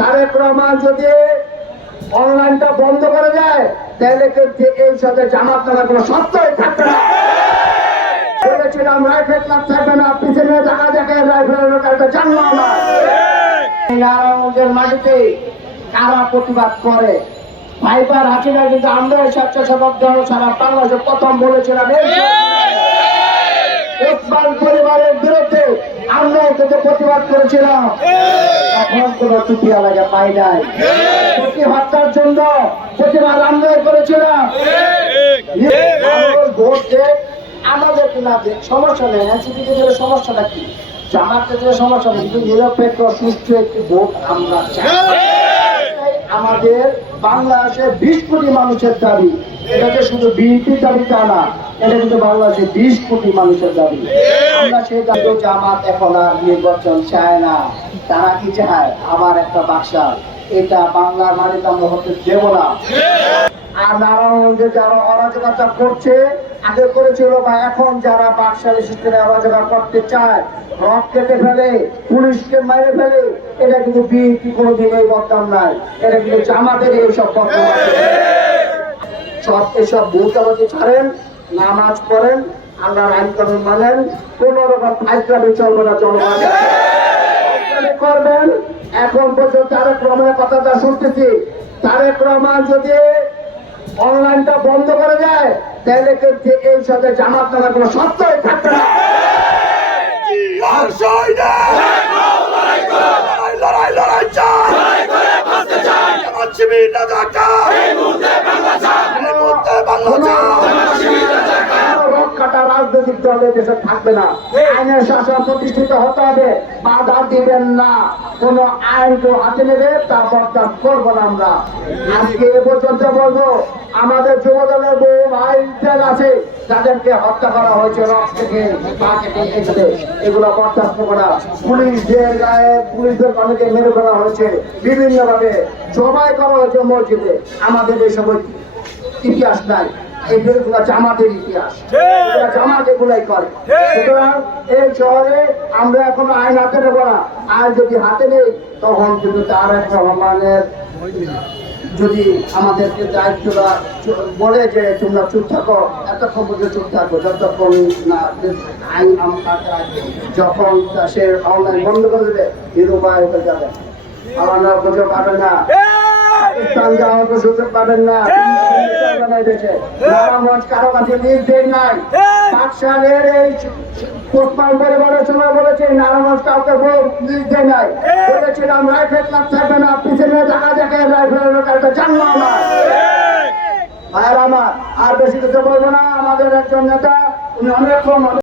তারেক রহমান যদি অনলাইনটা বন্ধ করে দেয়, তাহলে কিন্তু এই সাথে জামাত নামা কোনো সত্যই থাকবে না। বলেছিলাম না, পিছনে দেখা জানলাম প্রতিবাদ করে? ভাইবার আমরা স্বেচ্ছাসেবক সারা বাংলাদেশে প্রথম বলেছিলাম বিরুদ্ধে আমরা তোকে প্রতিবাদ করেছিলাম। এখন কোন টুপিয়া আলাদা পাই নাই। প্রতি হত্যার জন্য প্রতিবাদ আমরা করেছিলাম। ভোট দেয় আমাদের দেখ সমস্যা নেই। এনসিপিকে দিলে সমস্যাটা কি? জামাতে দিলে সমস্যা নেই। কিন্তু নিরপেক্ষ সুস্থ একটি ভোট আমরা চাই। আমাদের বাংলাদেশে বিশ কোটি মানুষের দাবি। এটা যে শুধু বিএনপির দাবি তা না, এটা কিন্তু বাংলাদেশে বিশ কোটি মানুষের দাবি। আমরা সেই দাবি জামাত এখন আর নির্বাচন চায় না, তারা কি চায়? আমার একটা বাক্সা, এটা বাংলার মাটিতে আমরা হতে দেব না। আর নারায়ণগঞ্জে যারা অরাজকতা করছে, আগে করেছিল বা এখন যারা বাকশালী সিস্টেমে অরাজকতা করতে চায় রক কেটে ফেলে, পুলিশকে মেরে ফেলে, এটা কিন্তু বিএনপি কোনোদিন এই বদনাম নাই। এটা কিন্তু জামাতের এইসব সব এসব ভূতাবাজি ছাড়েন, নামাজ পড়েন আল্লাহর আইন কানুন মানেন, কোন রকম ফাইজলামি চলবে না জনগণ। করবেন, এখন পর্যন্ত তারেক রহমানের কথাটা শুনতেছি। তারেক রহমান যদি অনলাইনটা বন্ধ করে যায় তাহলে কিন্তু এই সাথে জামাত নামার কোনো সত্যই থাকবে না। লড়াই লড়াই চাই বাংলা চাই রাজনৈতিক দলে দেশে থাকবে না। আইনের শাসন প্রতিষ্ঠিত হতে হবে। বাধা দিবেন না। কোন আইন কেউ হাতে নেবে তা বরদাস্ত করব না আমরা। আজকে এ পর্যন্ত বলব আমাদের যুব দলের বহু ভাই আছে যাদেরকে হত্যা করা হয়েছে রক্ত থেকে পা কেটে এগুলো বরদাস্ত করা পুলিশদের গায়ে পুলিশদের অনেকে মেরে ফেলা হয়েছে বিভিন্ন ভাবে জবাই করা হয়েছে মসজিদে। আমাদের এই সময় ইতিহাস নাই। এগুলো জামাতের ইতিহাস। জামাত এগুলাই করে। সুতরাং এই শহরে আমরা এখন আইন হাতে নেব না। আইন যদি হাতে নেই তখন কিন্তু তারেক রহমানের যদি আমাদেরকে দায়িত্বটা বলে যে তোমরা চুপ থাকো এতক্ষণ পর্যন্ত চুপ থাকো যতক্ষণ না আইন যখন সে অনলাইন বন্ধ করে দেবে নিরুপায় হয়ে যাবে। আমার না পাবে না। পাকিস্তান যাওয়ার তো সুযোগ পাবেন না। বানাই দিয়েছে নারায়ণগঞ্জ কারও কাছে নির্দেশ নাই পাঁচ সালের এই পোস্টমান পরিবারের সময় বলেছে নারায়ণগঞ্জ কাউকে নির্দেশ নাই বলেছিলাম রাইফেল ক্লাব থাকবে না। পিছনে দেখা রাইফেলের না আমার আর বেশি কিছু বলব না। আমাদের একজন নেতা উনি অনেক কম।